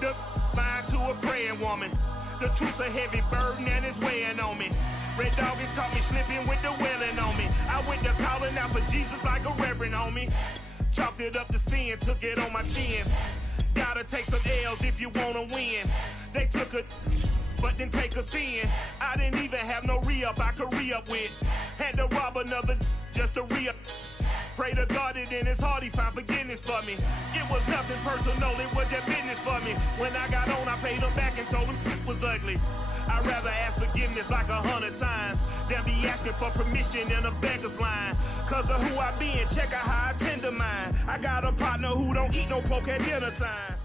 The line to a praying woman. The truth's a heavy burden and it's weighing on me. Red Dog has caught me slipping with the wailing on me. I went to calling out for Jesus like a reverend on me. Chalked it up to sin, took it on my chin. Gotta take some L's if you wanna win. They took a but didn't take us in. I didn't even have no re-up I could re-up with. Had to rob another just to re-up. Pray to God that in his heart he found forgiveness for me. It was nothing personal, it was just business for me. When I got on, I paid him back and told him it was ugly. I'd rather ask forgiveness like 100 times than be asking for permission in a beggar's line. Cause of who I be and check out how I tend to mine. I got a partner who don't eat no pork at dinner time.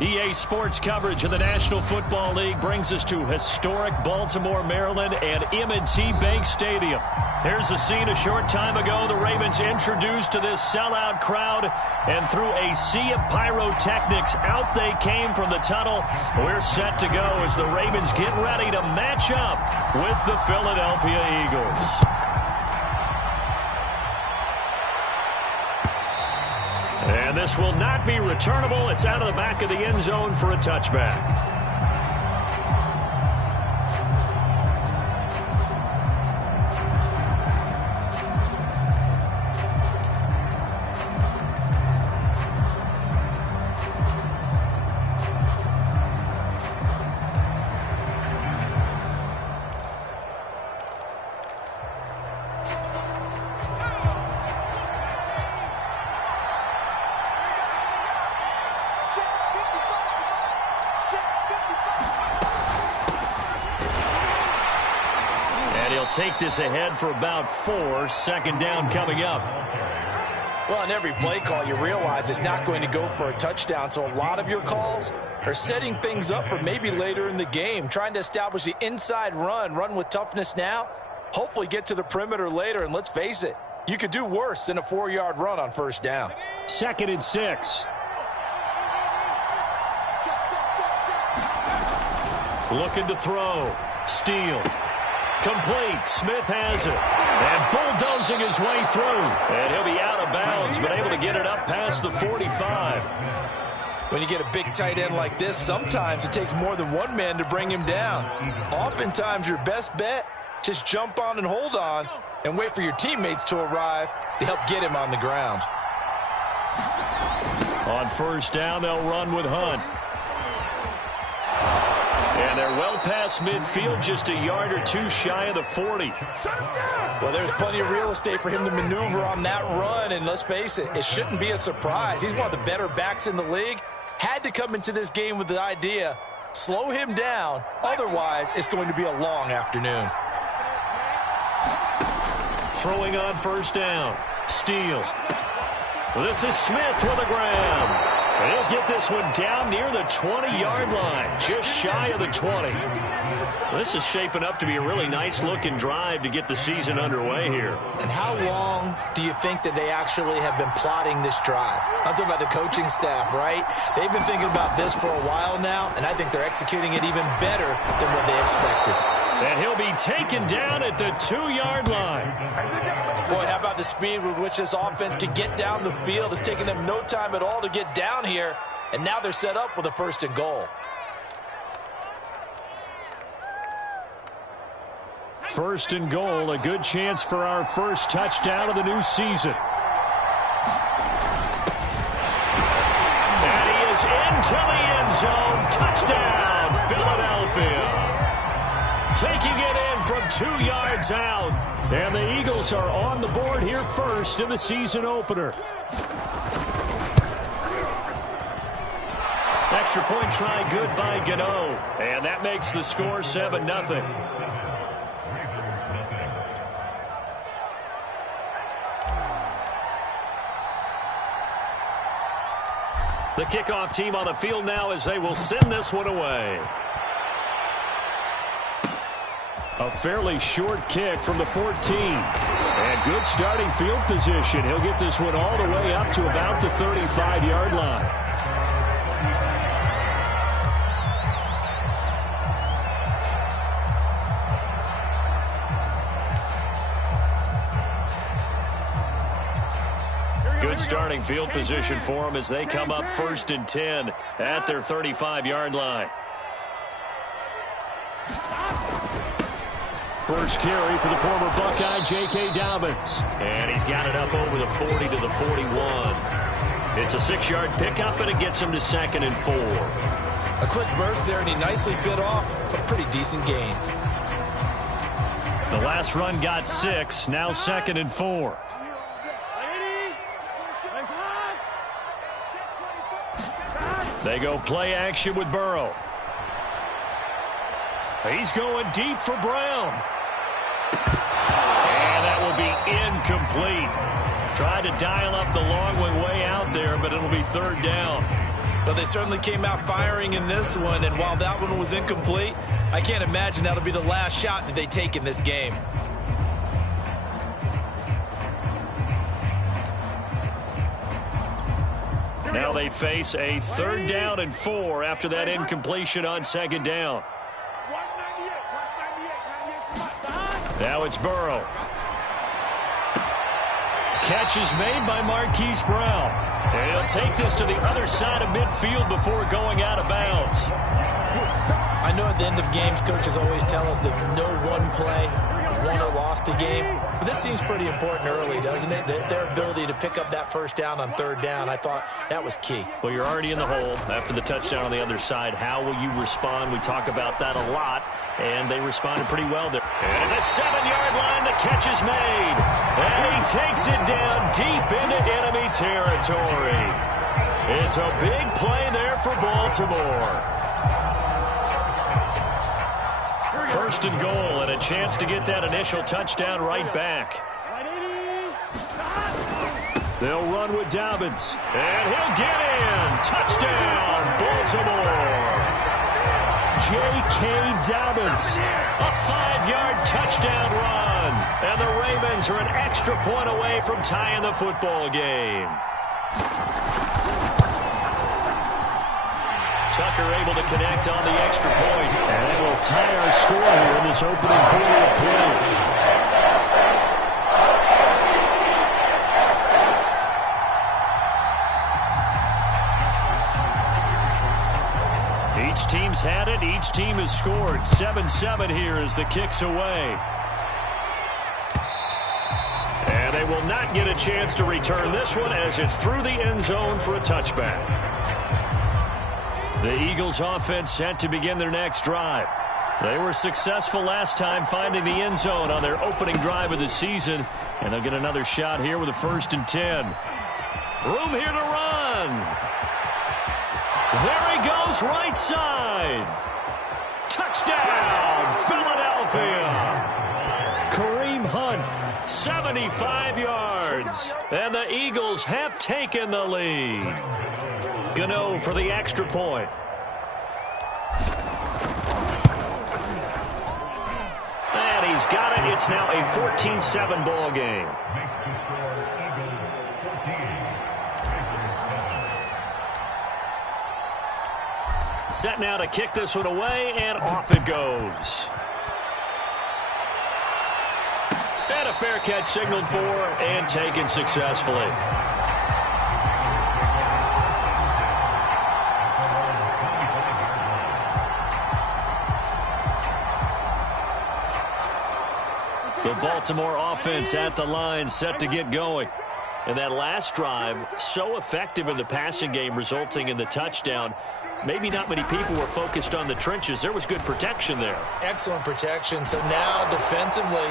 EA Sports coverage of the National Football League brings us to historic Baltimore, Maryland, and M&T Bank Stadium. Here's the scene a short time ago. The Ravens introduced to this sellout crowd, and through a sea of pyrotechnics, out they came from the tunnel. We're set to go as the Ravens get ready to match up with the Philadelphia Eagles. And this will not be returnable. It's out of the back of the end zone for a touchback. Take this ahead for about 4. Second down coming up. Well, on every play call, you realize it's not going to go for a touchdown, so a lot of your calls are setting things up for maybe later in the game, trying to establish the inside run with toughness now, hopefully get to the perimeter later, and let's face it, you could do worse than a 4-yard run on first down. 2nd and 6. Looking to throw. Steele. Complete. Smith has it. And bulldozing his way through. And he'll be out of bounds, but able to get it up past the 45. When you get a big tight end like this, sometimes it takes more than one man to bring him down. Oftentimes, your best bet, just jump on and hold on and wait for your teammates to arrive to help get him on the ground. On first down, they'll run with Hunt. And they're well past midfield, just a yard or two shy of the 40. Well, there's plenty of real estate for him to maneuver on that run, and let's face it, it shouldn't be a surprise. He's one of the better backs in the league. Had to come into this game with the idea, slow him down, otherwise it's going to be a long afternoon. Throwing on first down, Steele. This is Smith with a grab. And he'll get this one down near the 20-yard line, just shy of the 20. This is shaping up to be a really nice-looking drive to get the season underway here. And how long do you think that they actually have been plotting this drive? I'm talking about the coaching staff, right? They've been thinking about this for a while now, and I think they're executing it even better than what they expected. And he'll be taken down at the 2-yard line. Boy, how about the speed with which this offense can get down the field? It's taken them no time at all to get down here, and now they're set up with a 1st and goal. 1st and goal, a good chance for our first touchdown of the new season. And he is into the end zone. Touchdown, Philadelphia. Taking it in from 2 yards out. And the Eagles are on the board here first in the season opener. Extra point try good by Gano. And that makes the score 7-0. The kickoff team on the field now as they will send this one away. A fairly short kick from the 14. And good starting field position. He'll get this one all the way up to about the 35-yard line. Good start. starting field position for them as they come up 1st and 10 at their 35-yard line. First carry for the former Buckeye, J.K. Dobbins. And he's got it up over the 40 to the 41. It's a 6-yard pickup, and it gets him to 2nd and 4. A quick burst there, and he nicely bit off a pretty decent gain. The last run got 6, now 2nd and 4. They go play action with Burrow. He's going deep for Brown. And that will be incomplete. Tried to dial up the long way out there, but it'll be 3rd down. Well, they certainly came out firing in this one, and while that one was incomplete, I can't imagine that'll be the last shot that they take in this game. Now they face a 3rd down and 4 after that incompletion on 2nd down. Now it's Burrow. Catch is made by Marquise Brown. And he'll take this to the other side of midfield before going out of bounds. I know at the end of games, coaches always tell us that no one play won or lost a game. But this seems pretty important early, doesn't it? Their ability to pick up that 1st down on 3rd down, I thought that was key. Well, you're already in the hole after the touchdown on the other side. How will you respond? We talk about that a lot, and they responded pretty well there. And the 7-yard line, the catch is made. And he takes it down deep into enemy territory. It's a big play there for Baltimore. 1st and goal, and a chance to get that initial touchdown right back. They'll run with Dobbins, and he'll get in. Touchdown, Baltimore. J.K. Dobbins, a 5-yard touchdown run. And the Ravens are an extra point away from tying the football game. Tucker able to connect on the extra point. And that will tie our score here in this opening quarter of play. Each team's had it. Each team has scored. 7-7 here as the kick's away. And they will not get a chance to return this one as it's through the end zone for a touchback. The Eagles offense set to begin their next drive. They were successful last time finding the end zone on their opening drive of the season, and they'll get another shot here with a 1st and 10. Room here to run. There he goes, right side. Touchdown, Philadelphia. Kareem Hunt, 75 yards. And the Eagles have taken the lead. Gano for the extra point. And he's got it. It's now a 14-7 ball game. Set now to kick this one away, and off it goes. And a fair catch signaled for and taken successfully. The Baltimore offense at the line set to get going. And that last drive, so effective in the passing game, resulting in the touchdown. Maybe not many people were focused on the trenches. There was good protection there. Excellent protection. So now defensively,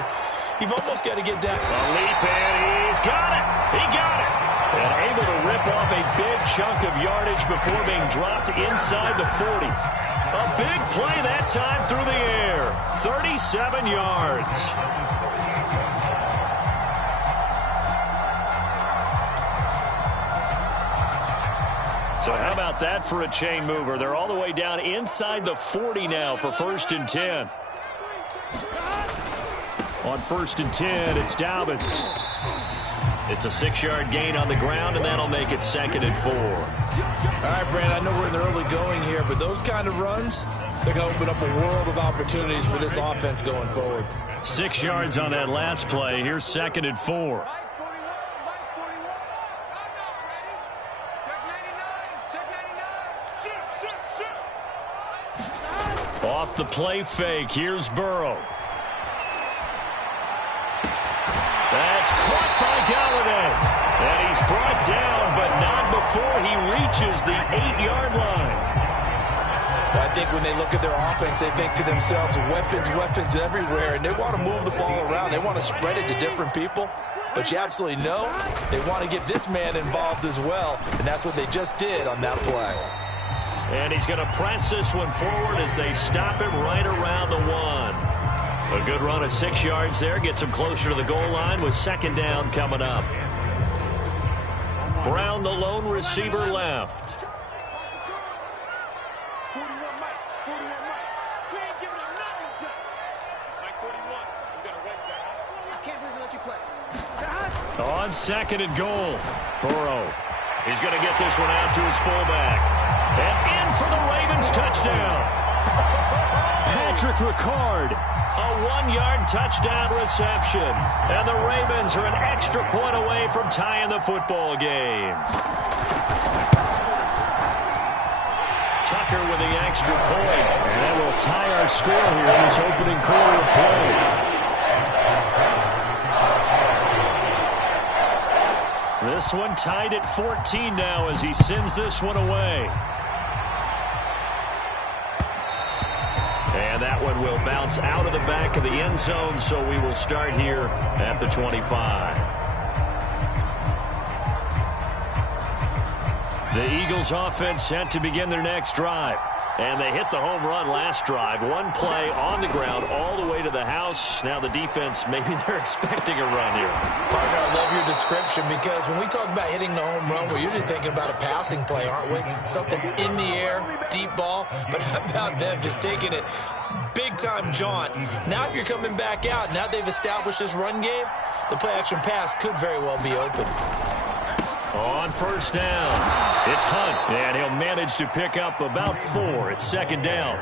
you've almost got to get down. A leap, and he's got it. He got it. And able to rip off a big chunk of yardage before being dropped inside the 40. A big play that time through the air. 37 yards. So how about that for a chain mover? They're all the way down inside the 40 now for 1st and 10. On 1st and 10, it's Dobbins. It's a 6-yard gain on the ground, and that'll make it 2nd and 4. All right, Brand, I know we're in the early going here, but those kind of runs, they're going to open up a world of opportunities for this offense going forward. 6 yards on that last play. Here's 2nd and 4. Off the play fake, here's Burrow. That's caught by Galladay. And he's brought down, but not before he reaches the 8-yard line. I think when they look at their offense, they think to themselves, weapons everywhere, and they want to move the ball around. They want to spread it to different people. But you absolutely know they want to get this man involved as well, and that's what they just did on that play. And he's going to press this one forward as they stop him right around the 1. A good run of 6 yards there gets him closer to the goal line with second down coming up. Brown, the lone receiver, left. On second and goal, Burrow. He's going to get this one out to his fullback. And in for the Ravens touchdown. Patrick Ricard, a 1-yard touchdown reception. And the Ravens are an extra point away from tying the football game. Tucker with the extra point. And that will tie our score here in this opening quarter of play. This one tied at 14 now as he sends this one away. And that one will bounce out of the back of the end zone, so we will start here at the 25. The Eagles offense set to begin their next drive. And they hit the home run last drive. One play on the ground all the way to the house. Now the defense, maybe they're expecting a run here. Partner, I love your description because when we talk about hitting the home run, we're usually thinking about a passing play, aren't we? Something in the air, deep ball. But how about them just taking it big-time jaunt? Now if you're coming back out, now they've established this run game, the play-action pass could very well be open. On first down, it's Hunt, and he'll manage to pick up about 4. It's second down.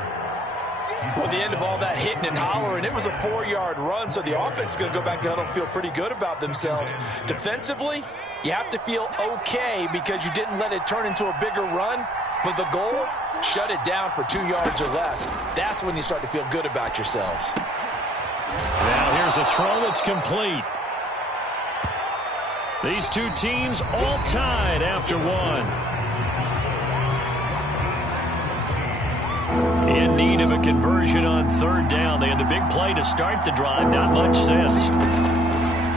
Well, the end of all that hitting and hollering, it was a 4-yard run, so the offense is going to go back to huddle and feel pretty good about themselves. Defensively, you have to feel okay because you didn't let it turn into a bigger run, but the goal, shut it down for 2 yards or less. That's when you start to feel good about yourselves. Now here's a throw that's complete. These two teams all tied after one. In need of a conversion on third down. They had the big play to start the drive. Not much sense.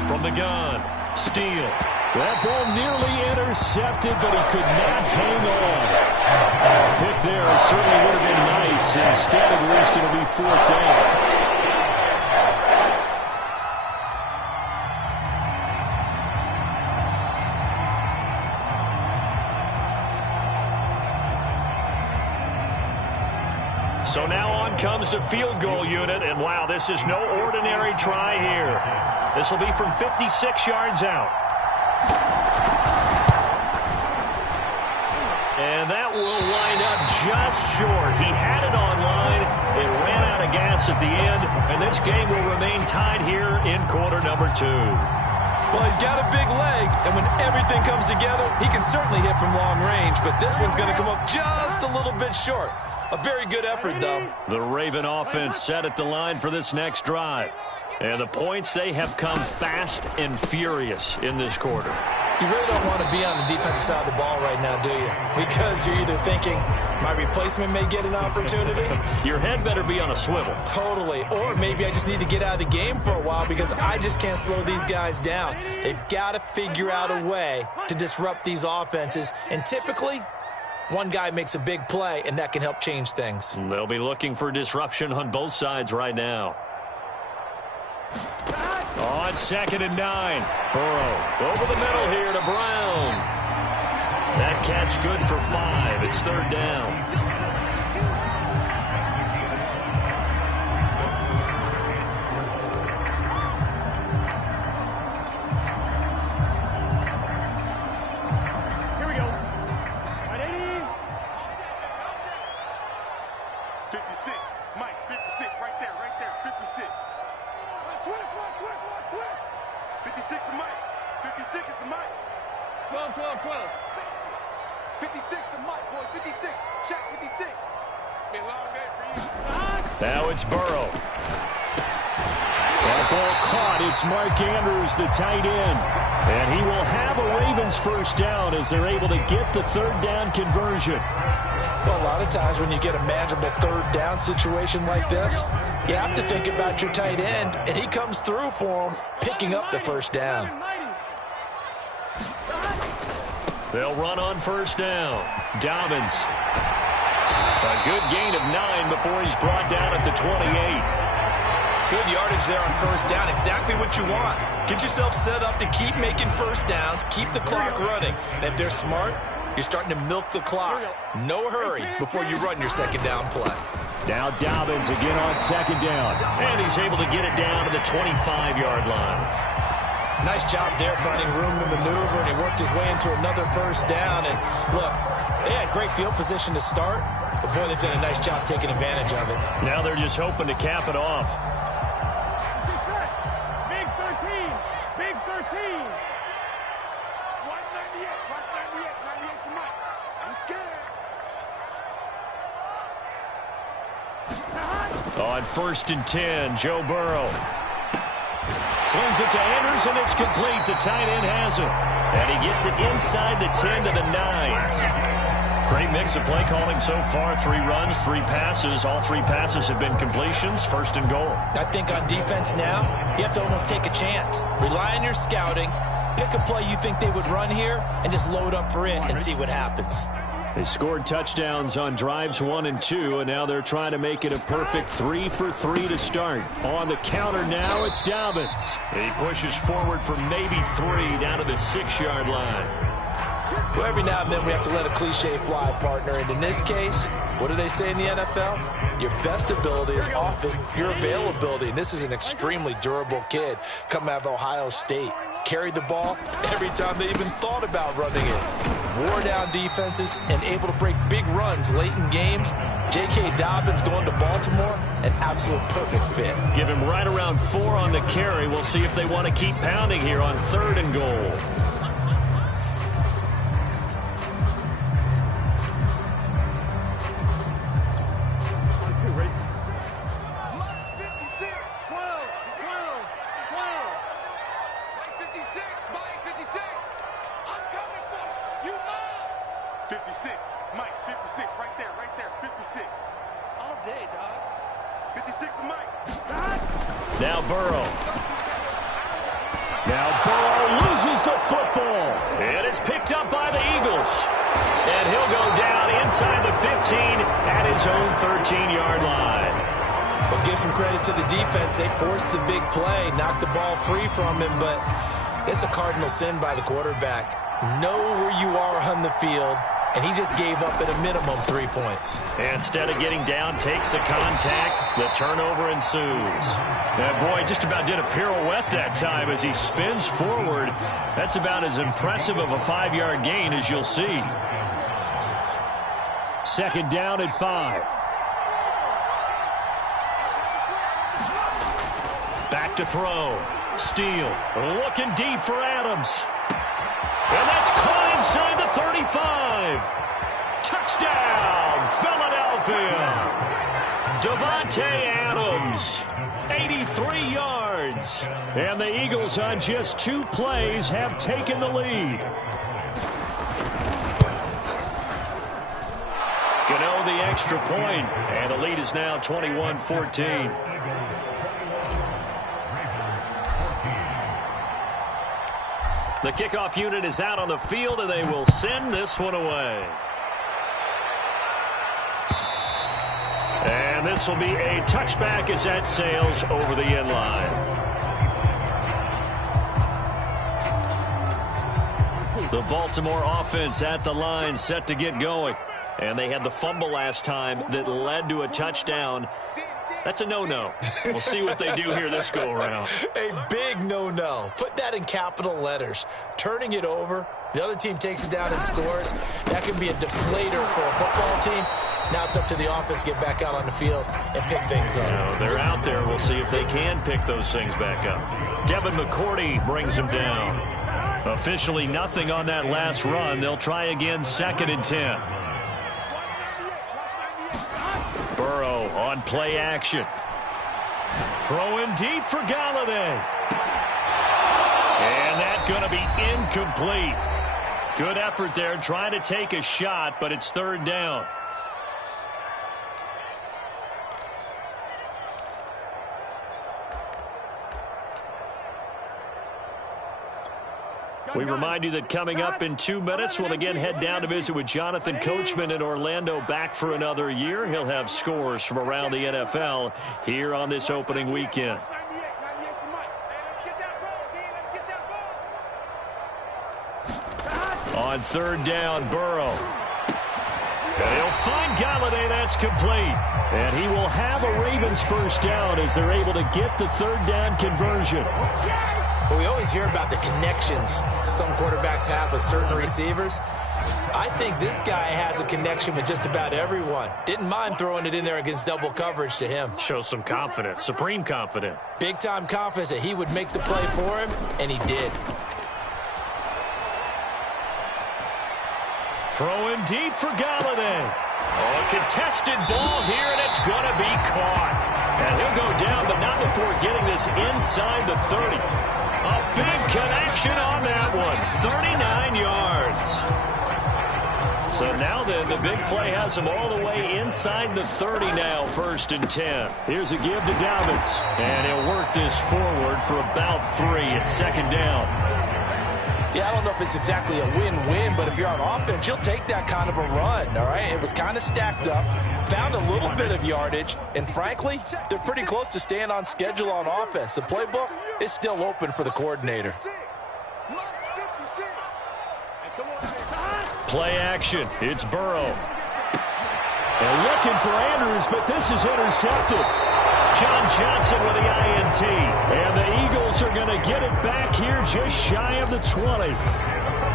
From the gun, Steele. That ball nearly intercepted, but he could not hang on. Pick there certainly would have been nice. Instead, at least it'll be fourth down. So now on comes the field goal unit, and wow, this is no ordinary try here. This will be from 56 yards out. And that will line up just short. He had it on line. It ran out of gas at the end, and this game will remain tied here in quarter number 2. Well, he's got a big leg, and when everything comes together, he can certainly hit from long range, but this one's going to come up just a little bit short. A very good effort, though. The Raven offense set at the line for this next drive. And the points, they have come fast and furious in this quarter. You really don't want to be on the defensive side of the ball right now, do you? Because you're either thinking, my replacement may get an opportunity. Your head better be on a swivel. Totally. Or maybe I just need to get out of the game for a while because I just can't slow these guys down. They've got to figure out a way to disrupt these offenses. And typically, one guy makes a big play, and that can help change things. They'll be looking for disruption on both sides right now. On 2nd and 9. Burrow over the middle here to Brown. That catch good for 5. It's third down. Now it's Burrow. That ball caught. It's Mark Andrews, the tight end. And he will have a Ravens first down as they're able to get the third down conversion. Well, a lot of times when you get a manageable third down situation like this, you have to think about your tight end, and he comes through for him, picking up the first down. They'll run on first down. Dobbins. A good gain of 9 before he's brought down at the 28. Good yardage there on first down. Exactly what you want. Get yourself set up to keep making first downs, keep the clock running. And if they're smart, you're starting to milk the clock. No hurry before you run your second down play. Now Dobbins again on second down. And he's able to get it down to the 25-yard line. Nice job there finding room to maneuver, and he worked his way into another first down. And look, they had great field position to start, but boy, they've done a nice job taking advantage of it. Now they're just hoping to cap it off. Big 13. Big 13. Watch 98. Watch 98. 98 for Mike. I'm scared. On 1st and 10, Joe Burrow. Slings it to Andrews, and it's complete. The tight end has it. And he gets it inside the 10 to the 9. Great mix of play calling so far. 3 runs, 3 passes. All 3 passes have been completions. 1st and goal. I think on defense now, you have to almost take a chance. Rely on your scouting. Pick a play you think they would run here, and just load up for it and see what happens. They scored touchdowns on drives 1 and 2, and now they're trying to make it a perfect 3 for 3 to start. On the counter now, it's Dobbins. He pushes forward for maybe 3 down to the 6-yard line. Well, every now and then we have to let a cliche fly, partner. And in this case, what do they say in the NFL? Your best ability is often your availability. And this is an extremely durable kid coming out of Ohio State. Carried the ball every time they even thought about running it. Wore down defenses and able to break big runs late in games. J.K. Dobbins going to Baltimore, an absolute perfect fit. Give him right around 4 on the carry. We'll see if they want to keep pounding here on 3rd and goal. Now Burrow. Now Burrow loses the football. And it's picked up by the Eagles. And he'll go down inside the 15 at his own 13-yard line. Well, give some credit to the defense. They forced the big play, knocked the ball free from him, but it's a cardinal sin by the quarterback. Know where you are on the field, and he just gave up at a minimum 3 points. Instead of getting down, takes the contact. The turnover ensues. That boy just about did a pirouette that time as he spins forward. That's about as impressive of a 5-yard gain as you'll see. 2nd down at 5. Back to throw. Steele looking deep for Adams. And that's caught inside the 35. Touchdown, Philadelphia. Davante Adams, 83 yards. And the Eagles on just 2 plays have taken the lead. Gano the extra point, and the lead is now 21-14. The kickoff unit is out on the field, and they will send this one away. And this will be a touchback as that sails over the end line. The Baltimore offense at the line set to get going. And they had the fumble last time that led to a touchdown. That's a no-no. We'll see what they do here this go-around. A big no-no. Put that in capital letters. Turning it over, the other team takes it down and scores. That can be a deflator for a football team. Now it's up to the offense to get back out on the field and pick things up. Now, they're out there. We'll see if they can pick those things back up. Devin McCourty brings him down. Officially nothing on that last run. They'll try again 2nd and 10. Burrow on play action. Throwing deep for Galladay. And that's going to be incomplete. Good effort there trying to take a shot, but it's third down. We remind you that coming up in 2 minutes, we'll again head down to visit with Jonathan Coachman in Orlando, back for another year. He'll have scores from around the NFL here on this opening weekend. On third down, Burrow. And he'll find Galladay. That's complete. And he will have a Ravens first down as they're able to get the third down conversion. Well, we always hear about the connections some quarterbacks have with certain receivers. I think this guy has a connection with just about everyone. Didn't mind throwing it in there against double coverage to him. Shows some confidence, supreme confidence. Big-time confidence that he would make the play for him, and he did. Throwing deep for Galladay. Oh, a contested ball here, and it's going to be caught. And he'll go down, but not before getting this inside the 30. A big connection on that one. 39 yards. So now the big play has him all the way inside the 30 now, 1st and 10. Here's a give to Dobbins. And he'll work this forward for about 3 at 2nd down. Yeah, I don't know if it's exactly a win-win, but if you're on offense, you'll take that kind of a run, all right? It was kind of stacked up, found a little bit of yardage, and frankly, they're pretty close to staying on schedule on offense. The playbook is still open for the coordinator. Play action. It's Burrow. They're looking for Andrews, but this is intercepted. John Johnson with the INT. And the Eagles are going to get it back here just shy of the 20.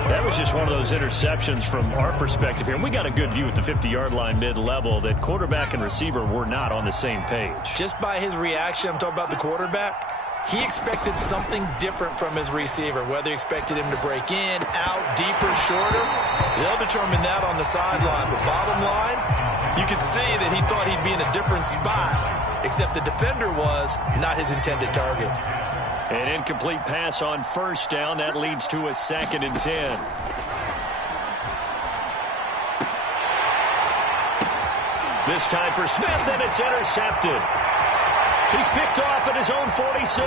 That was just one of those interceptions from our perspective here. We got a good view at the 50-yard line mid-level that quarterback and receiver were not on the same page. Just by his reaction, I'm talking about the quarterback, he expected something different from his receiver, whether he expected him to break in, out, deeper, shorter. They'll determine that on the sideline. But bottom line, you could see that he thought he'd be in a different spot, except the defender was not his intended target. An incomplete pass on 1st down. That leads to a 2nd and 10. This time for Smith, and it's intercepted. He's picked off at his own 46.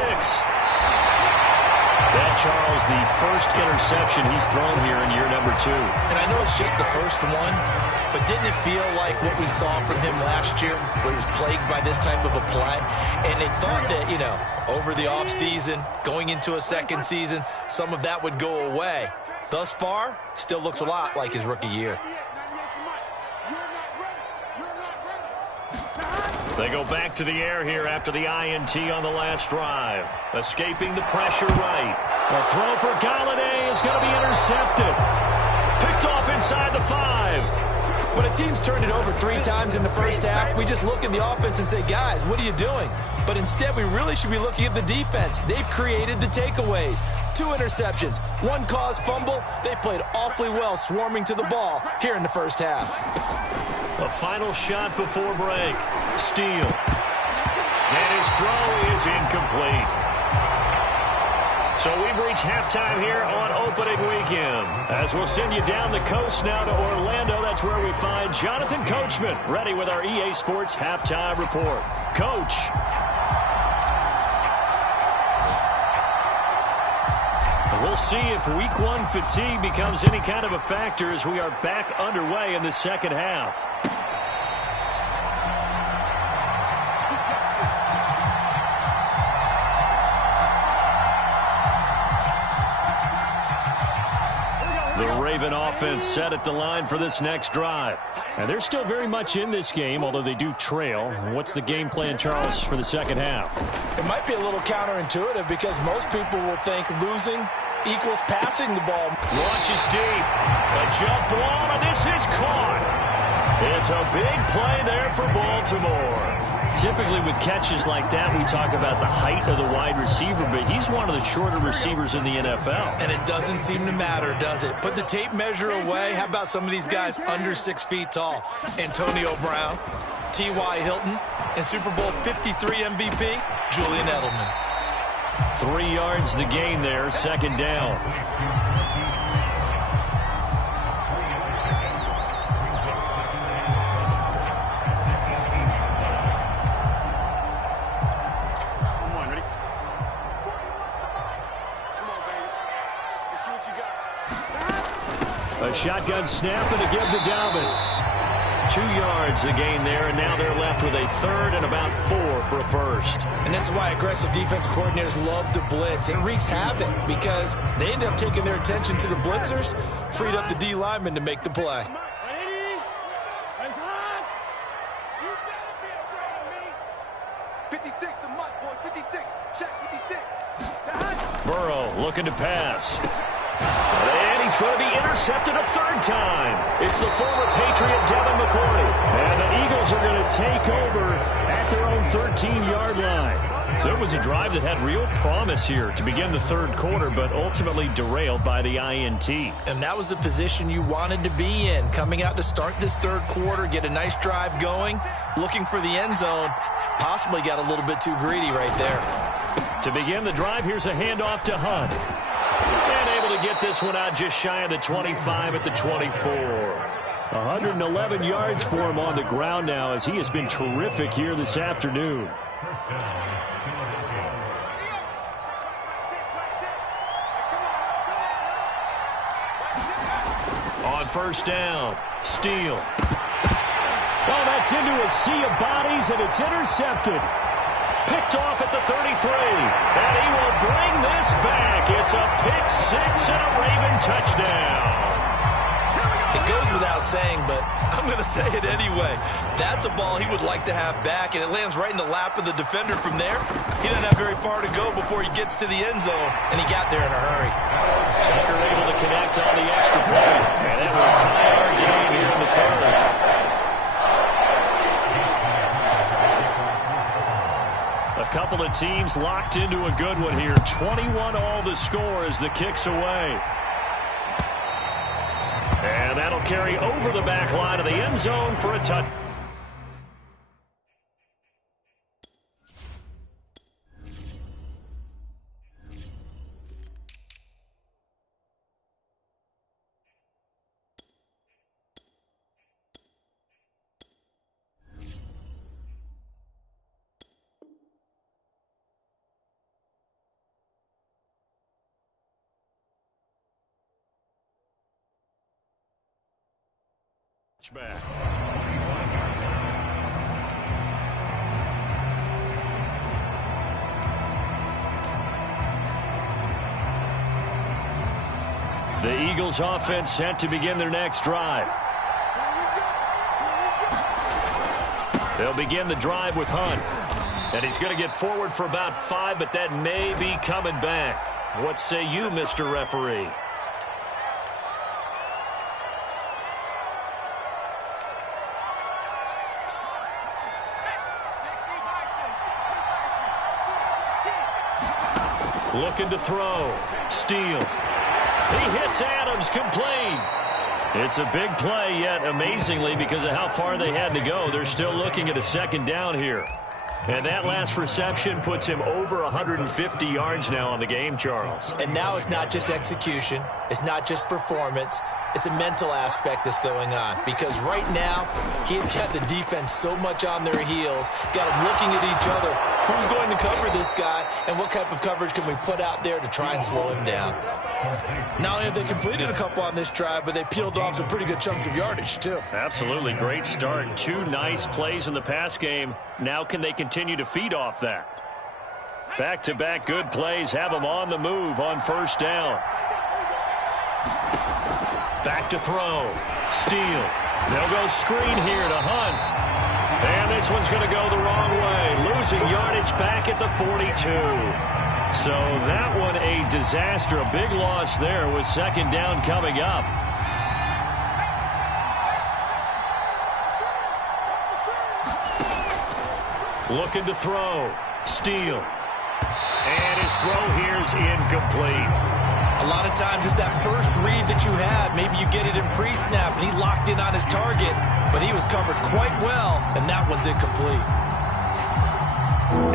That, Charles, the first interception he's thrown here in year number 2. And I know it's just the first one, but didn't it feel like what we saw from him last year, where he was plagued by this type of a play? And they thought that, you know, over the offseason, going into a second season, some of that would go away. Thus far, still looks a lot like his rookie year. They go back to the air here after the INT on the last drive. Escaping the pressure right. A throw for Galladay is going to be intercepted. Picked off inside the 5. When a team's turned it over 3 times in the first half, we just look at the offense and say, guys, what are you doing? But instead, we really should be looking at the defense. They've created the takeaways. 2 interceptions, 1 caused fumble. They played awfully well swarming to the ball here in the first half. A final shot before break. Steele. And his throw is incomplete. So we've reached halftime here on opening weekend. As we'll send you down the coast now to Orlando, that's where we find Jonathan Coachman, ready with our EA Sports halftime report. Coach. We'll see if week 1 fatigue becomes any kind of a factor as we are back underway in the second half. The Raven offense set at the line for this next drive. And they're still very much in this game, although they do trail. What's the game plan, Charles, for the second half? It might be a little counterintuitive because most people will think losing equals passing the ball. Launches deep. A jump ball, and this is caught. It's a big play there for Baltimore. Typically with catches like that, we talk about the height of the wide receiver, but he's one of the shorter receivers in the NFL. And it doesn't seem to matter, does it? Put the tape measure away. How about some of these guys under 6 feet tall? Antonio Brown. T.Y. Hilton, and Super Bowl 53 MVP, Julian Edelman. 3 yards the gain there, second down. A shotgun snap and a give to Dobbins. 2 yards the gain there, and now they're left with a third and about 4 for a first. And this is why aggressive defense coordinators love to blitz. It wreaks havoc because they end up taking their attention to the blitzers, freed up the D lineman to make the play. Burrow looking to pass. And he's going to be intercepted a third time. It's the former Patriot Devin McCourty. And the Eagles are going to take over at their own 13-yard line. So it was a drive that had real promise here to begin the third quarter, but ultimately derailed by the INT. And that was the position you wanted to be in, coming out to start this third quarter, get a nice drive going, looking for the end zone. Possibly got a little bit too greedy right there. To begin the drive, here's a handoff to Hunt. And able to get this one out just shy of the 25 at the 24. 111 yards for him on the ground now as he has been terrific here this afternoon. On first down, Steele. Well, that's into a sea of bodies, and it's intercepted. Picked off at the 33, and he will bring this back. It's a pick six and a Raven touchdown. It goes without saying, but I'm going to say it anyway. That's a ball he would like to have back, and it lands right in the lap of the defender from there. He doesn't have very far to go before he gets to the end zone, and he got there in a hurry. Tucker able to connect on the extra point, and that will tie our game here in the third. A couple of teams locked into a good one here. 21 all the score as the kick's away. And that'll carry over the back line of the end zone for a touchdown. Back. The Eagles offense set to begin their next drive. They'll begin the drive with Hunt. And he's going to get forward for about 5, but that may be coming back. What say you, Mr. Referee? Looking to throw. Steele. He hits Adams, complete. It's a big play, yet amazingly, because of how far they had to go, they're still looking at a second down here. And that last reception puts him over 150 yards now on the game, Charles. And now it's not just execution. It's not just performance. It's a mental aspect that's going on. Because right now, he's got the defense so much on their heels, got them looking at each other. Who's going to cover this guy, and what type of coverage can we put out there to try and slow him down? Not only have they completed a couple on this drive, but they peeled off some pretty good chunks of yardage, too. Absolutely. Great start. 2 nice plays in the pass game. Now can they continue to feed off that? Back-to-back good plays have them on the move on first down. Back to throw. Steele. They'll go screen here to Hunt. And this one's going to go the wrong way. Losing yardage back at the 42. So that one a disaster. A big loss there with second down coming up. Looking to throw. Steele. And his throw here is incomplete. A lot of times it's that first read that you have. Maybe you get it in pre-snap, and he locked in on his target, but he was covered quite well, and that one's incomplete.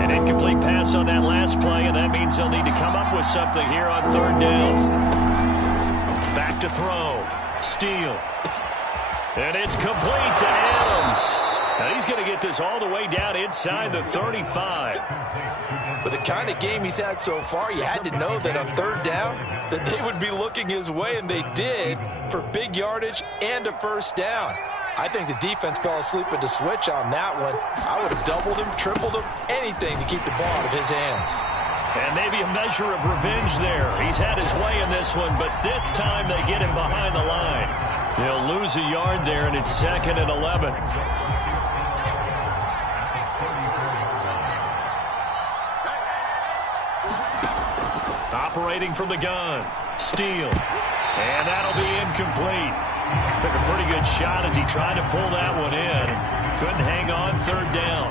An incomplete pass on that last play, and that means they'll need to come up with something here on third down. Back to throw. Steele. And it's complete to Adams. Now he's going to get this all the way down inside the 35. With the kind of game he's had so far, you had to know that on third down that they would be looking his way, and they did, for big yardage and a first down. I think the defense fell asleep at the switch on that one. I would have doubled him, tripled him, anything to keep the ball out of his hands. And maybe a measure of revenge there. He's had his way in this one, but this time they get him behind the line. They'll lose a yard there, and it's 2nd and 11. Operating from the gun. Steele. And that'll be incomplete. Took a pretty good shot as he tried to pull that one in. Couldn't hang on third down.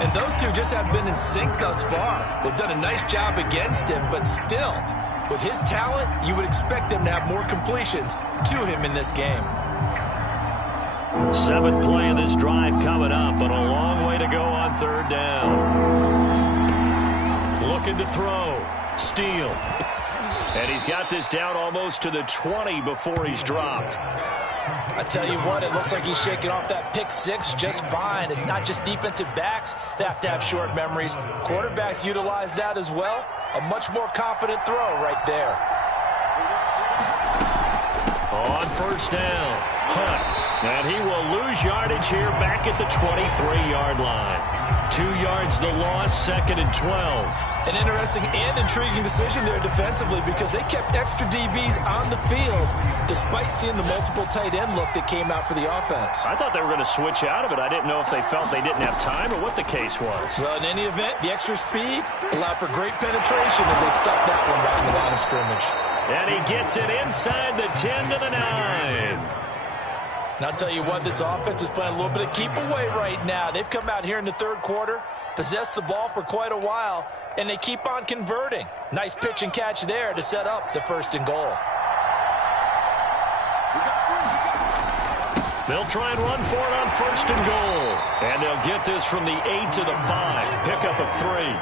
And those two just have been in sync thus far. They've done a nice job against him, but still, with his talent, you would expect them to have more completions to him in this game. 7th play of this drive coming up, but a long way to go on third down. Looking to throw. Steele. And he's got this down almost to the 20 before he's dropped. I tell you what, it looks like he's shaking off that pick six just fine. It's not just defensive backs that have to have short memories. Quarterbacks utilize that as well. A much more confident throw right there. On first down, Hunt. And he will lose yardage here back at the 23-yard line. 2 yards the loss, 2nd and 12. An interesting and intriguing decision there defensively because they kept extra DBs on the field despite seeing the multiple tight end look that came out for the offense. I thought they were going to switch out of it. I didn't know if they felt they didn't have time or what the case was. Well, in any event, the extra speed allowed for great penetration as they stuffed that one back in the line of scrimmage. And he gets it inside the 10 to the 9. And I'll tell you what, this offense is playing a little bit of keep away right now. They've come out here in the third quarter, possessed the ball for quite a while, and they keep on converting. Nice pitch and catch there to set up the 1st and goal. They'll try and run for it on 1st and goal. And they'll get this from the 8 to the 5. Pickup of 3.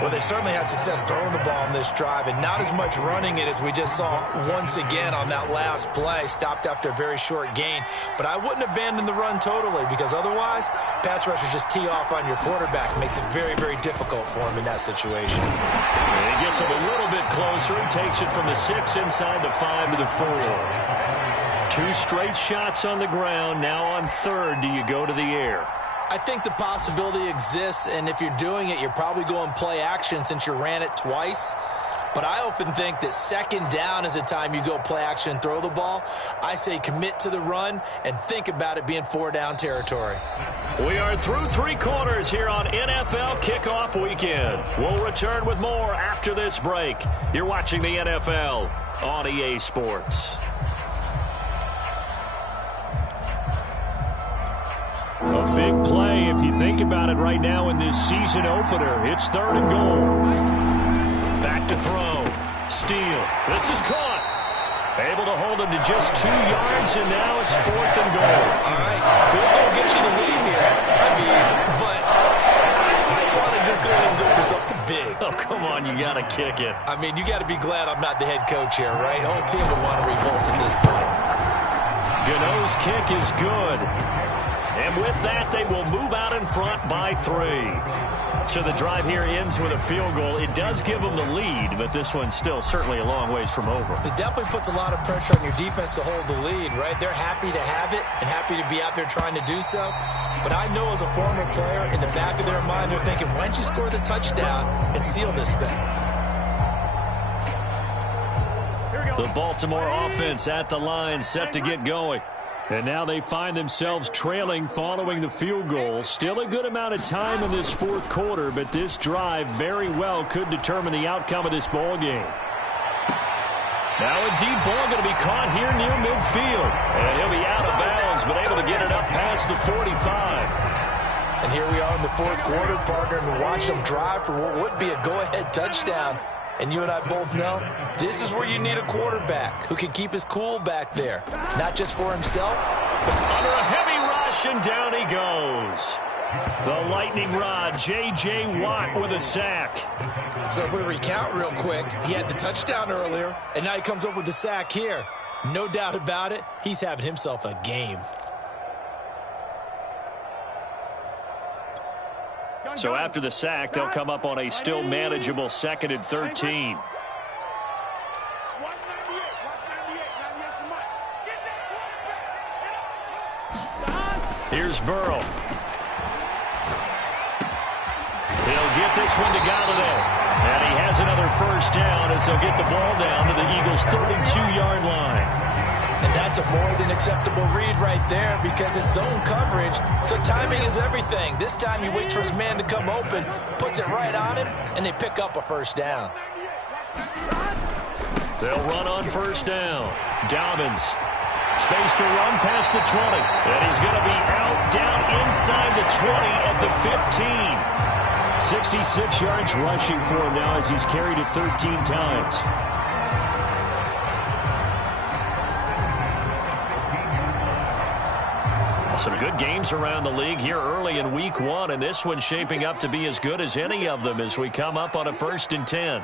Well, they certainly had success throwing the ball in this drive and not as much running it as we just saw once again on that last play. Stopped after a very short gain. But I wouldn't abandon the run totally because otherwise, pass rushers just tee off on your quarterback. Makes it very, very difficult for him in that situation. And he gets him a little bit closer. He takes it from the 6 inside the 5 to the 4. 2 straight shots on the ground. Now on third, do you go to the air? I think the possibility exists, and if you're doing it, you're probably going play action since you ran it twice. But I often think that 2nd down is the time you go play action and throw the ball. I say commit to the run and think about it being 4-down territory. We are through 3 quarters here on NFL Kickoff Weekend. We'll return with more after this break. You're watching the NFL on EA Sports. A big play if you think about it right now in this season opener. It's 3rd and goal. Back to throw. Steele. This is caught. Able to hold him to just 2 yards, and now it's 4th and goal. All right. Field goal gets you the lead here. But I might want to just go ahead and go for something big. Oh, come on. You got to kick it. I mean, you got to be glad I'm not the head coach here, right? The whole team would want to revolt at this point. Gano's kick is good. And with that, they will move out in front by 3. So the drive here ends with a field goal. It does give them the lead, but this one's still certainly a long ways from over. It definitely puts a lot of pressure on your defense to hold the lead, right? They're happy to have it and happy to be out there trying to do so. But I know as a former player, in the back of their mind, they're thinking, why don't you score the touchdown and seal this thing? The Baltimore offense at the line, set to get going. And now they find themselves trailing following the field goal. Still a good amount of time in this 4th quarter, but this drive very well could determine the outcome of this ball game. Now a deep ball going to be caught here near midfield. And he'll be out of bounds, but able to get it up past the 45. And here we are in the 4th quarter, partner, and watch them drive for what would be a go-ahead touchdown. And you and I both know this is where you need a quarterback who can keep his cool back there. Not just for himself, but under a heavy rush, and down he goes. The lightning rod, J.J. Watt with a sack. So if we recount real quick, he had the touchdown earlier, and now he comes up with the sack here. No doubt about it, he's having himself a game. So after the sack, they'll come up on a still manageable 2nd and 13. Here's Burrow. He'll get this one to Galladay. And he has another first down as they'll get the ball down to the Eagles' 32-yard line. And that's a more than acceptable read right there because it's zone coverage, so timing is everything. This time he waits for his man to come open, puts it right on him, and they pick up a first down. They'll run on first down. Dobbins. Space to run past the 20. And he's going to be out down inside the 20 at the 15. 66 yards rushing for him now as he's carried it 13 times. Some good games around the league here early in week 1, and this one's shaping up to be as good as any of them as we come up on a 1st and 10.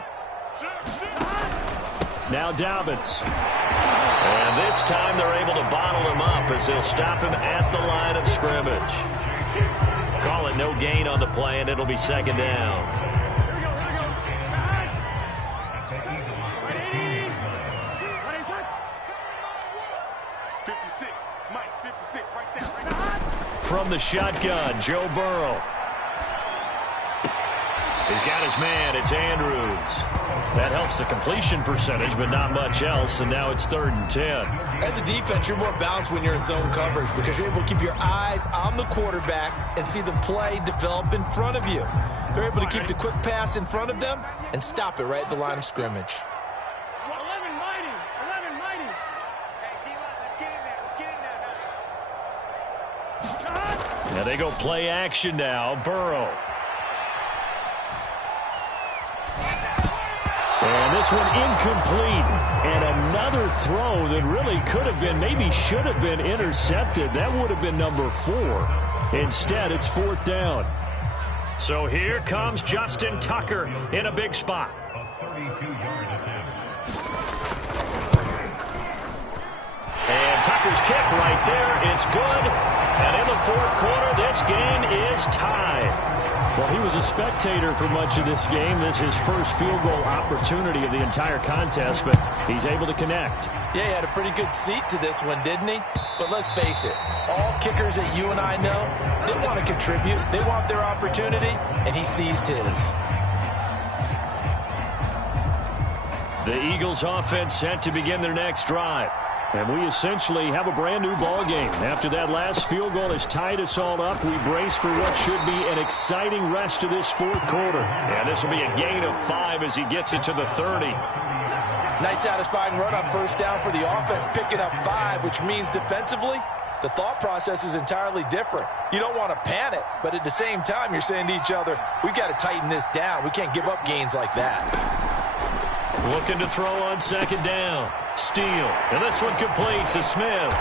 Now Dobbins. And this time they're able to bottle him up as they'll stop him at the line of scrimmage. Call it no gain on the play, and it'll be 2nd down. From the shotgun, Joe Burrow. He's got his man. It's Andrews. That helps the completion percentage, but not much else, and now it's 3rd and 10. As a defense, you're more balanced when you're in zone coverage because you're able to keep your eyes on the quarterback and see the play develop in front of you. They're able to keep the quick pass in front of them and stop it right at the line of scrimmage. 11 mighty. Now they go play action now. Burrow. And this one incomplete. And another throw that really could have been, maybe should have been intercepted. That would have been number 4. Instead, it's 4th down. So here comes Justin Tucker in a big spot. And Tucker's kick right there. It's good. And in the 4th quarter, this game is tied. Well, he was a spectator for much of this game. This is his first field goal opportunity of the entire contest, but he's able to connect. Yeah, he had a pretty good seat to this one, didn't he? But let's face it, all kickers that you and I know, they want to contribute. They want their opportunity, and he seized his. The Eagles offense set to begin their next drive. And we essentially have a brand-new ball game. After that last field goal has tied us all up, we brace for what should be an exciting rest of this 4th quarter. And this will be a gain of 5 as he gets it to the 30. Nice satisfying run on first down for the offense, picking up 5, which means defensively, the thought process is entirely different. You don't want to panic, but at the same time, you're saying to each other, we've got to tighten this down. We can't give up gains like that. Looking to throw on 2nd down. Steele. And this one complete to Smith.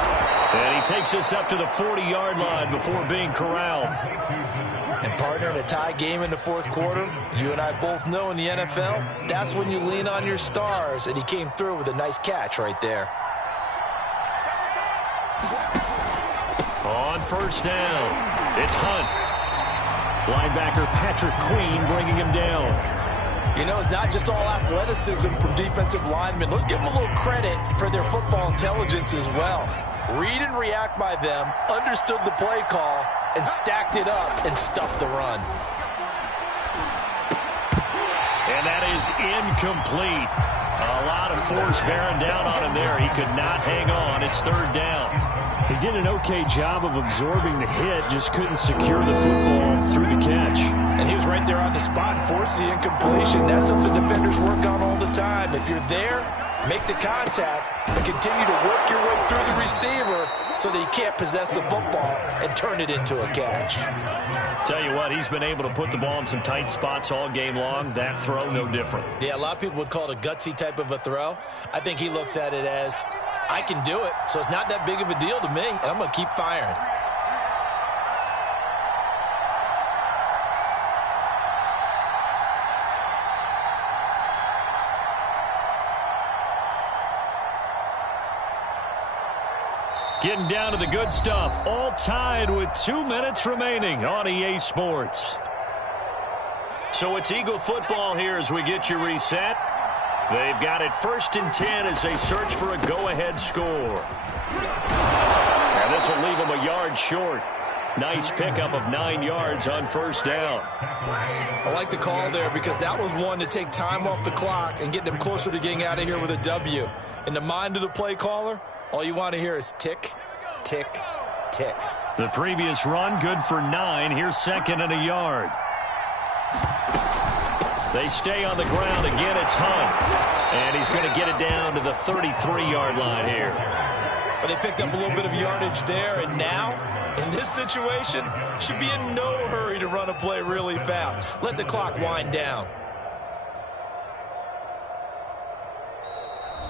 And he takes us up to the 40-yard line before being corralled. And partner, in a tie game in the 4th quarter, you and I both know in the NFL, that's when you lean on your stars. And he came through with a nice catch right there. On first down, it's Hunt. Linebacker Patrick Queen bringing him down. You know, it's not just all athleticism from defensive linemen. Let's give them a little credit for their football intelligence as well. Read and react by them, understood the play call, and stacked it up and stuffed the run. And that is incomplete. A lot of force bearing down on him there. He could not hang on. It's 3rd down. He did an okay job of absorbing the hit, just couldn't secure the football through the catch. And he was right there on the spot and forced the incompletion. That's something defenders work on all the time. If you're there, make the contact and continue to work your way through the receiver so that he can't possess the football and turn it into a catch. Tell you what, he's been able to put the ball in some tight spots all game long. That throw, no different. Yeah, a lot of people would call it a gutsy type of a throw. I think he looks at it as, I can do it, so it's not that big of a deal to me, and I'm going to keep firing. Getting down to the good stuff. All tied with 2 minutes remaining on EA Sports. So it's Eagle football here as we get you reset. They've got it 1st and 10 as they search for a go-ahead score. And this will leave them a yard short. Nice pickup of 9 yards on 1st down. I like the call there because that was one to take time off the clock and get them closer to getting out of here with a W. In the mind of the play caller, all you want to hear is tick, tick, tick. The previous run, good for 9. Here's 2nd and a yard. They stay on the ground. Again, it's Hunt. And he's going to get it down to the 33-yard line here. But they picked up a little bit of yardage there, and now, in this situation, should be in no hurry to run a play really fast. Let the clock wind down.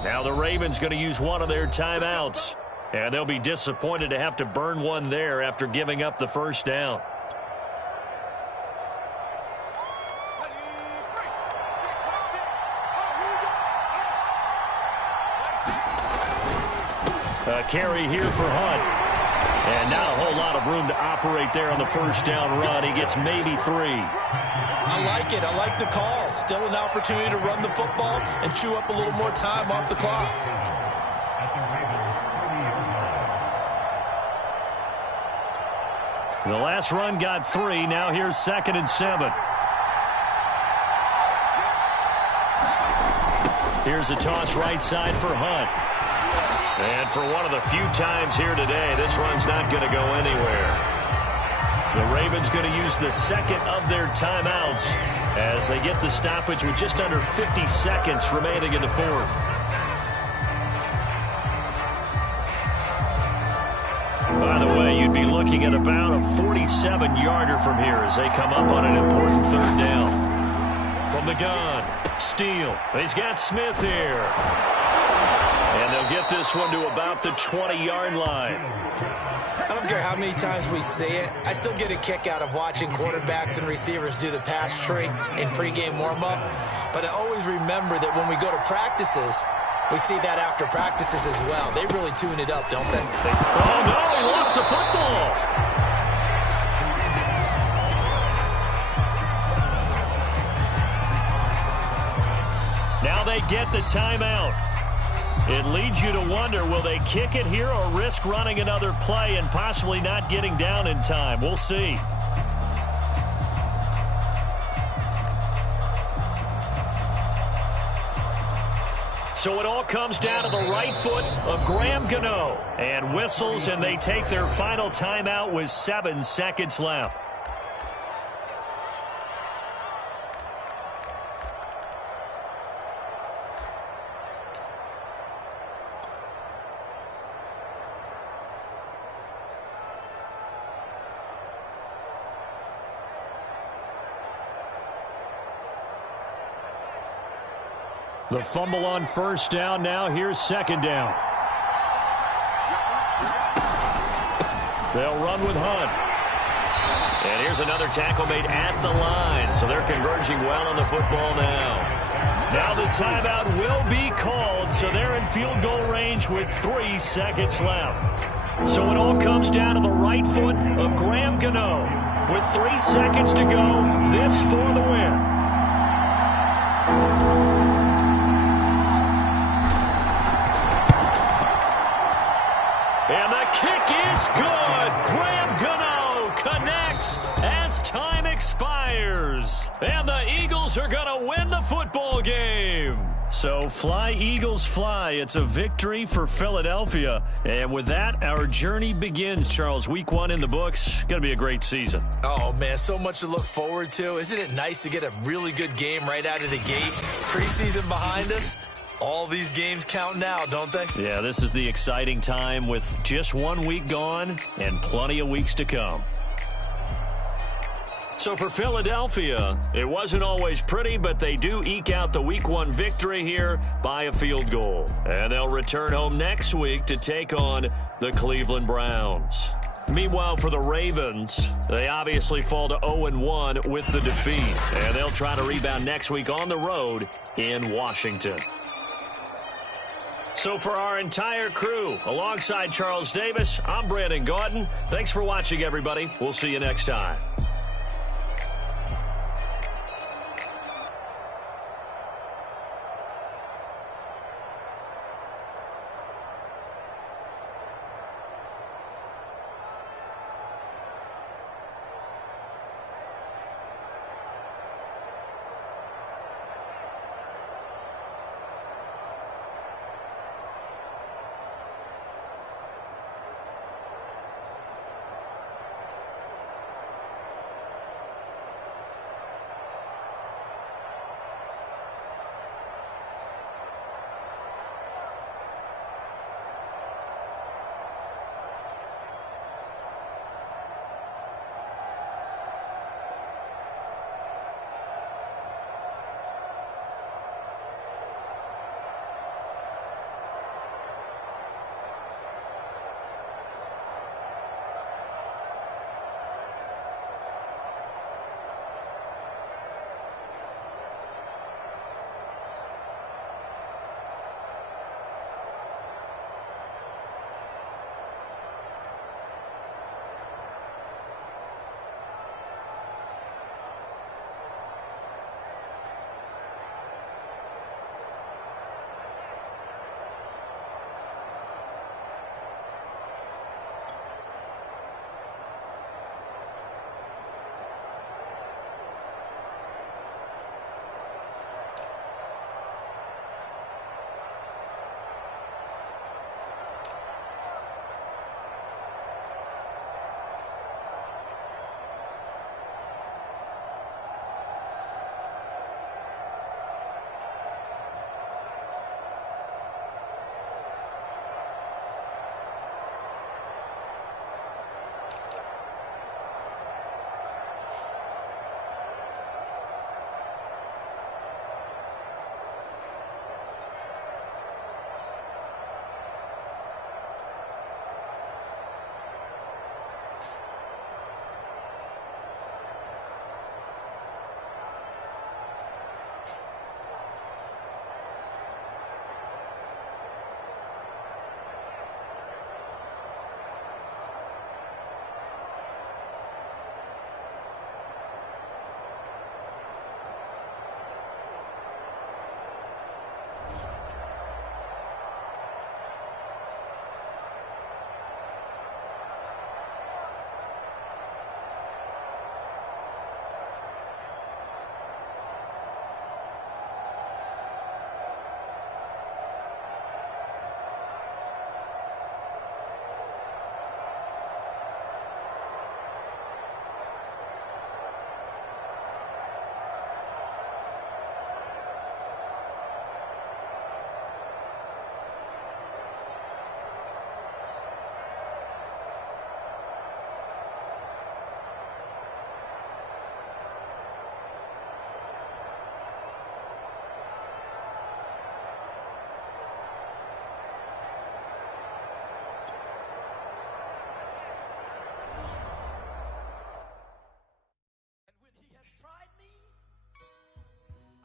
Now the Ravens going to use one of their timeouts. And they'll be disappointed to have to burn one there after giving up the 1st down. A carry here for Hunt. And not a whole lot of room to operate there on the 1st down run. He gets maybe 3. I like it. I like the call. Still an opportunity to run the football and chew up a little more time off the clock. The last run got 3. Now here's 2nd and 7. Here's a toss right side for Hunt. And for one of the few times here today, this run's not going to go anywhere. The Ravens going to use the 2nd of their timeouts as they get the stoppage with just under 50 seconds remaining in the 4th. By the way, you'd be looking at about a 47-yarder from here as they come up on an important 3rd down. From the gun, Steele. He's got Smith here. And they'll get this one to about the 20-yard line. I don't care how many times we say it. I still get a kick out of watching quarterbacks and receivers do the pass tree in pregame warm-up. But I always remember that when we go to practices, we see that after practices as well. They really tune it up, don't they? Oh, no, he lost the football. Now they get the timeout. It leads you to wonder, will they kick it here or risk running another play and possibly not getting down in time? We'll see. So it all comes down to the right foot of Graham Gano. And whistles, and they take their final timeout with 7 seconds left. The fumble on 1st down. Now here's 2nd down. They'll run with Hunt. And here's another tackle made at the line. So they're converging well on the football now. Now the timeout will be called. So they're in field goal range with 3 seconds left. So it all comes down to the right foot of Graham Gano. With 3 seconds to go, this for the win. And the kick is good. Graham Gano connects as time expires. And the Eagles are going to win the football game. So fly, Eagles, fly. It's a victory for Philadelphia. And with that, our journey begins, Charles. Week 1 in the books. Going to be a great season. Oh, man, so much to look forward to. Isn't it nice to get a really good game right out of the gate? Preseason behind us. All these games count now, don't they? Yeah, this is the exciting time with just 1 week gone and plenty of weeks to come. So for Philadelphia, it wasn't always pretty, but they do eke out the Week 1 victory here by a field goal. And they'll return home next week to take on the Cleveland Browns. Meanwhile, for the Ravens, they obviously fall to 0-1 with the defeat. And they'll try to rebound next week on the road in Washington. So for our entire crew, alongside Charles Davis, I'm Brandon Gaudin. Thanks for watching, everybody. We'll see you next time.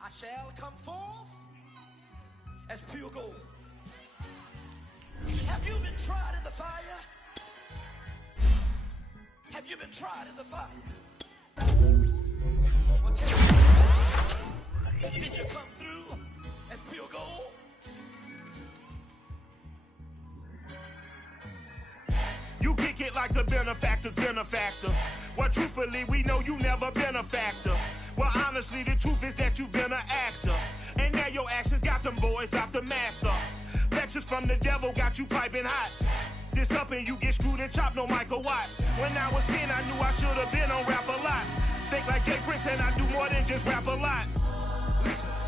I shall come forth as pure gold. Have you been tried in the fire? Have you been tried in the fire? Well, tell me, did you come through as pure gold? You kick it like the benefactor's benefactor. Well, truthfully, we know you never been a factor. Well, honestly, the truth is that you've been an actor. And now your actions got them boys about to mass up. Lectures from the devil got you piping hot. This up and you get screwed and chopped, no Michael Watts. When I was 10, I knew I should have been on Rap a Lot. Think like Jay Prince and I do more than just rap a lot.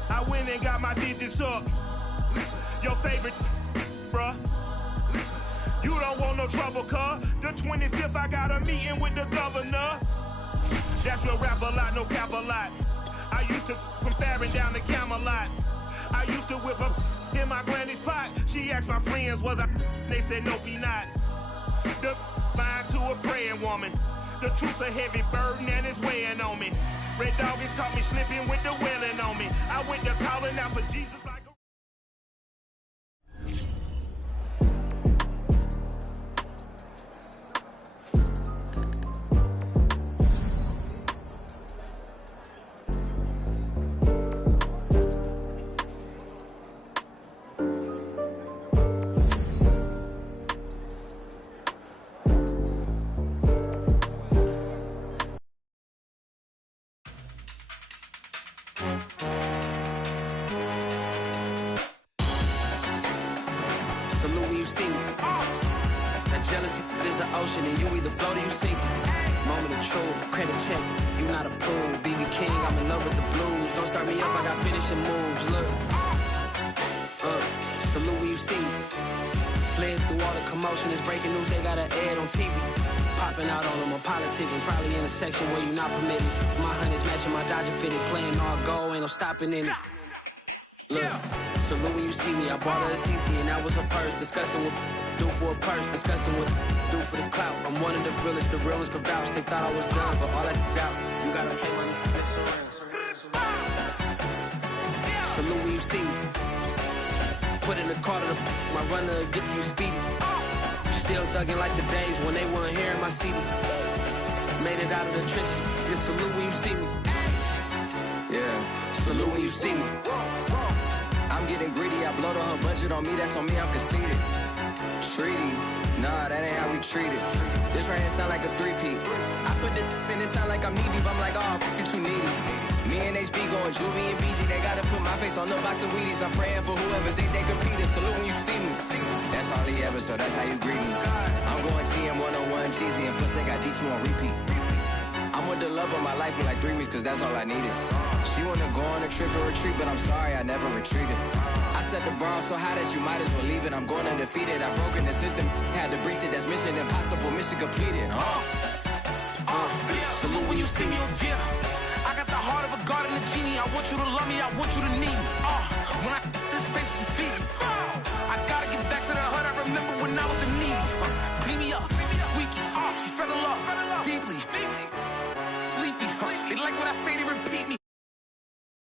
I went and got my digits up. Your favorite, bruh. You don't want no trouble, cuz. The 25th, I got a meeting with the governor. That's real rap a lot, no cap a lot. I used to from Farron down to Camelot. I used to whip up in my granny's pot. She asked my friends, was I? They said, nope, he not. The line to a praying woman. The truth's a heavy burden and it's weighing on me. Red doggies caught me slipping with the wailing on me. I went to calling out for Jesus like a... Salute when you see me. That jealousy is an ocean and you either float or you sink it. Moment of truth, credit check, you not approved. BB King, I'm in love with the blues. Don't start me up, I got finishing moves, look. Salute when you see me. Slid through all the commotion, it's breaking news, they got an ad on TV. Popping out on them, I'm politicking, probably in a section where you not permitted. My honey's matching my Dodger fitted, playing all go, ain't no stopping in it. Look, salute when you see me, I bought her a CC and that was her purse. Disgusting with do for a purse, disgusting with do for the clout. I'm one of the realest, the real ones could vouch. They thought I was done, but all that out, you gotta play my next around. Salute when you see me. Put in the car to my runner gets you speedy. Still thugging like the days when they weren't hearing my CD. Made it out of the trenches, just salute when you see me. Yeah, salute when you see me. I'm getting greedy, I blow the whole budget on me, that's on me, I'm conceited. Treaty, nah, that ain't how we treat it. This right here sound like a three-peat. I put the in it sound like I'm knee-deep, I'm like, oh, you too needy. Me and HB going Juvie and BG, they gotta put my face on the box of Wheaties. I'm praying for whoever think they competed. Salute when you see me. That's all he ever, so that's how you greet me. I'm going TM 101, cheesy, and plus they got D2 on repeat. I'm with the love of my life for like 3 weeks, cause that's all I needed. She wanna go on a trip or retreat, but I'm sorry, I never retreated. I set the bar so high that you might as well leave it. I'm going undefeated, I broke in the system, had to breach it, that's mission impossible, mission completed. Salute when you see me, yeah. I got the heart of a god and a genie. I want you to love me, I want you to need me. When I this face is feedy. I gotta get back to the hood, I remember when I was the needy. Beat me up, squeaky. She fell in love deeply. Sleepy. They like what I say, they repeat me.